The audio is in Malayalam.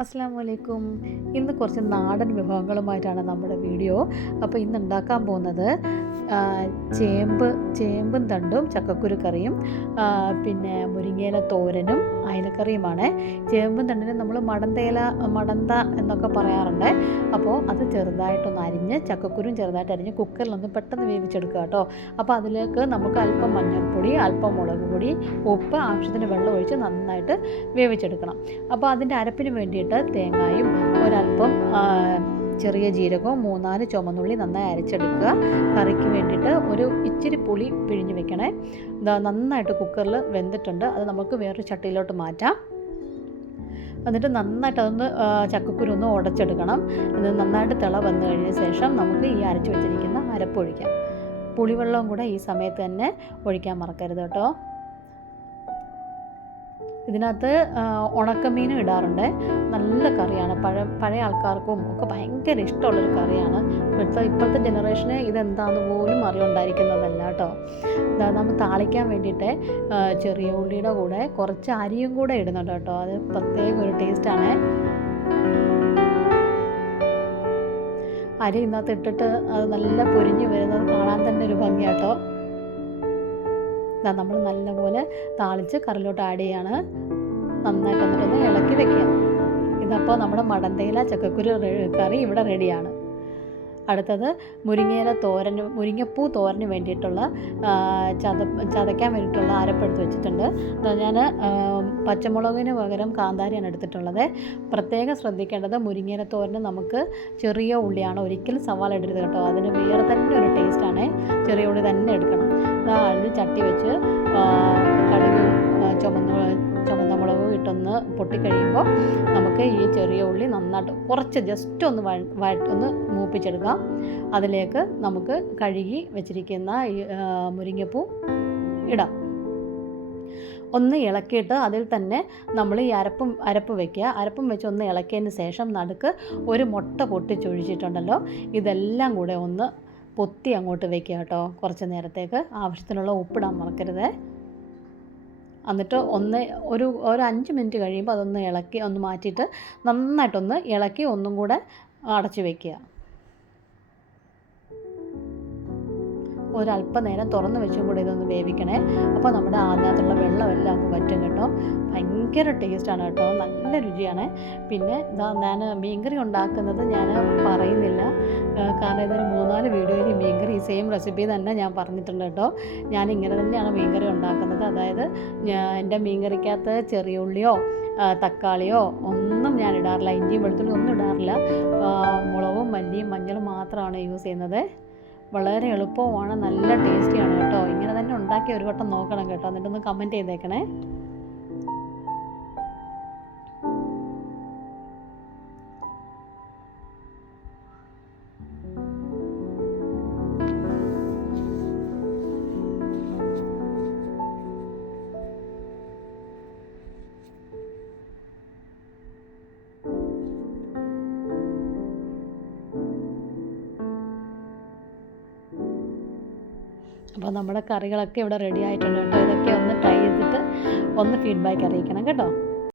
അസ്സാം വലൈക്കും ഇന്ന് കുറച്ച് നാടൻ വിഭവങ്ങളുമായിട്ടാണ് നമ്മുടെ വീഡിയോ. അപ്പോൾ ഇന്ന് ഉണ്ടാക്കാൻ പോകുന്നത് ചേമ്പ് ചേമ്പും തണ്ടും ചക്കക്കുരു കറിയും പിന്നെ മുരിങ്ങയില തോരനും അയലക്കറിയുമാണ്. ചേമ്പും തണ്ടിന് നമ്മൾ മടന്തയില മടന്ത എന്നൊക്കെ പറയാറുണ്ട്. അപ്പോൾ അത് ചെറുതായിട്ടൊന്ന് അരിഞ്ഞ് ചക്കക്കുരും ചെറുതായിട്ട് അരിഞ്ഞ് കുക്കറിലൊന്ന് പെട്ടെന്ന് വേവിച്ചെടുക്കുക കേട്ടോ. അപ്പോൾ അതിലേക്ക് നമുക്ക് അല്പം മഞ്ഞൾപ്പൊടി അല്പം മുളക് പൊടി ഉപ്പ് ആവശ്യത്തിന് വെള്ളം ഒഴിച്ച് നന്നായിട്ട് വേവിച്ചെടുക്കണം. അപ്പോൾ അതിന്റെ അരപ്പിന് വേണ്ടിയിട്ട് തേങ്ങായും ഒരല്പം ചെറിയ ജീരകവും മൂന്നാൽ ചുമന്നുള്ളി നന്നായി അരച്ചെടുക്കുക. കറിക്ക് വേണ്ടിയിട്ട് ഒരു ഇച്ചിരി പുളി പിഴിഞ്ഞ് വെക്കണേ. നന്നായിട്ട് കുക്കറിൽ വെന്തിട്ടുണ്ട്. അത് നമുക്ക് വേറൊരു ചട്ടിയിലോട്ട് മാറ്റാം. എന്നിട്ട് നന്നായിട്ട് അതൊന്ന് ചക്കക്കുരു ഒന്ന് ഉടച്ചെടുക്കണം. ഇത് നന്നായിട്ട് തിള വന്നു കഴിഞ്ഞ ശേഷം നമുക്ക് ഈ അരച്ച് വെച്ചിരിക്കുന്ന അരപ്പൊഴിക്കാം പുളിവെള്ളവും കൂടെ ഈ സമയത്ത് തന്നെ ഒഴിക്കാൻ മറക്കരുത് കേട്ടോ. ഇതിനകത്ത് ഉണക്കമീനും ഇടാറുണ്ട്. നല്ല കറിയാണ്. പഴയ പഴയ ആൾക്കാർക്കും ഒക്കെ ഭയങ്കര ഇഷ്ടമുള്ളൊരു കറിയാണ്. ഇപ്പോഴത്തെ ഇപ്പോഴത്തെ ജനറേഷന് ഇതെന്താണെന്ന് പോലും അറിവുണ്ടായിരിക്കുന്നതല്ല കേട്ടോ. നമ്മൾ താളിക്കാൻ വേണ്ടിയിട്ട് ചെറിയ ഉള്ളിയുടെ കൂടെ കുറച്ച് അരിയും കൂടെ ഇടുന്നുണ്ട് കേട്ടോ. അത് പ്രത്യേക ഒരു ടേസ്റ്റാണ് അരി ഇതിനകത്ത് ഇട്ടിട്ട് അത് നല്ല പൊരിഞ്ഞ് വരുന്നത് കാണാൻ തന്നെ ഒരു ഭംഗിയാട്ടോ ഇതാ നമ്മൾ നല്ലപോലെ താളിച്ച് കറിലോട്ട് ആഡ് ചെയ്യാണ്. നന്നായിട്ട് എന്നിട്ടൊന്ന് ഇളക്കി വെക്കുക. ഇതപ്പോൾ നമ്മുടെ മടന്തയില ചക്കക്കുരു കറി ഇവിടെ റെഡിയാണ്. അടുത്തത് മുരിങ്ങയില തോരന് മുരിങ്ങപ്പൂ തോരന് വേണ്ടിയിട്ടുള്ള ചത ചതയ്ക്കാൻ വേണ്ടിയിട്ടുള്ള അരപ്പെടുത്ത് വെച്ചിട്ടുണ്ട്. ഞാൻ പച്ചമുളകിന് പകരം കാന്താരിയാണ് എടുത്തിട്ടുള്ളത്. പ്രത്യേകം ശ്രദ്ധിക്കേണ്ടത് മുരിങ്ങയില തോരന് നമുക്ക് ചെറിയ ഉള്ളിയാണ്. ഒരിക്കലും സവാള ഇടരുത് കേട്ടോ. അതിന് വേറെ തന്നെ ഒരു ടേസ്റ്റാണ് ചെറിയ ഉള്ളി തന്നെ എടുക്കണം. ഇതാ അത് ചട്ടി വെച്ച് കടുക് ചുമന്ന ചുമന്ന മുളക് ഇട്ടൊന്ന് പൊട്ടിക്കഴിയുമ്പോൾ നമുക്ക് ഈ ചെറിയ ഉള്ളി നന്നായിട്ട് കുറച്ച് ജസ്റ്റ് ഒന്ന് വഴ വഴ- ഒന്ന് മൂപ്പിച്ചെടുക്കാം. അതിലേക്ക് നമുക്ക് കഴുകി വെച്ചിരിക്കുന്ന മുരിങ്ങപ്പൂ ഇടാം. ഒന്ന് ഇളക്കിയിട്ട് അതിൽ തന്നെ നമ്മൾ ഈ അരപ്പും അരപ്പ് വെക്കുക. അരപ്പും വെച്ച് ഒന്ന് ഇളക്കിയതിന് ശേഷം നടുക്ക് ഒരു മുട്ട പൊട്ടിച്ചൊഴിച്ചിട്ടുണ്ടല്ലോ. ഇതെല്ലാം കൂടെ ഒന്ന് പൊത്തി അങ്ങോട്ട് വെക്കുക കേട്ടോ. കുറച്ച് നേരത്തേക്ക് ആവശ്യത്തിനുള്ള ഉപ്പിടാൻ മറക്കരുത്. എന്നിട്ട് ഒന്ന് ഒരു ഒരു അഞ്ച് മിനിറ്റ് കഴിയുമ്പോൾ അതൊന്ന് ഇളക്കി ഒന്ന് മാറ്റിയിട്ട് നന്നായിട്ടൊന്ന് ഇളക്കി ഒന്നും കൂടെ അടച്ചു വെക്കുക. ഒരല്പനേരം തുറന്ന് വെച്ചും കൂടെ ഇതൊന്ന് വേവിക്കണേ. അപ്പോൾ നമ്മുടെ അതിനകത്തുള്ള വെള്ളമെല്ലാം അങ്ങ് പറ്റും കേട്ടോ. ഭയങ്കര ടേസ്റ്റാണ് കേട്ടോ. നല്ല രുചിയാണ്. പിന്നെ ഇതാ ഞാൻ മീൻകറി ഉണ്ടാക്കുന്നത് ഞാൻ പറയുന്നില്ല. കാരണം ഇതൊരു മൂന്നാൽ വീഡിയോയിൽ മീൻകറി ഈ സെയിം റെസിപ്പി തന്നെ ഞാൻ പറഞ്ഞിട്ടുണ്ട് കേട്ടോ. ഞാൻ ഇങ്ങനെ തന്നെയാണ് മീൻകറി ഉണ്ടാക്കുന്നത്. അതായത് എന്റെ മീൻകറിക്കകത്ത് ചെറിയ ഉള്ളിയോ തക്കാളിയോ ഒന്നും ഞാൻ ഇടാറില്ല. ഇഞ്ചിയും വെളുത്തുള്ളി ഒന്നും ഇടാറില്ല. മുളകും മല്ലിയും മഞ്ഞളും മാത്രമാണ് യൂസ് ചെയ്യുന്നത്. വളരെ എളുപ്പവുമാണ്. നല്ല ടേസ്റ്റിയാണ് കേട്ടോ. ഇങ്ങനെ തന്നെ ഉണ്ടാക്കി ഒരു വട്ടം നോക്കണം കേട്ടോ. എന്നിട്ടൊന്ന് കമന്റ് ചെയ്തേക്കണേ. അപ്പോൾ നമ്മുടെ കറികളൊക്കെ ഇവിടെ റെഡി ആയിട്ടുണ്ട് കേട്ടോ. ഇതൊക്കെ ഒന്ന് ട്രൈ ചെയ്തിട്ട് ഒന്ന് ഫീഡ്ബാക്ക് അറിയിക്കണം കേട്ടോ.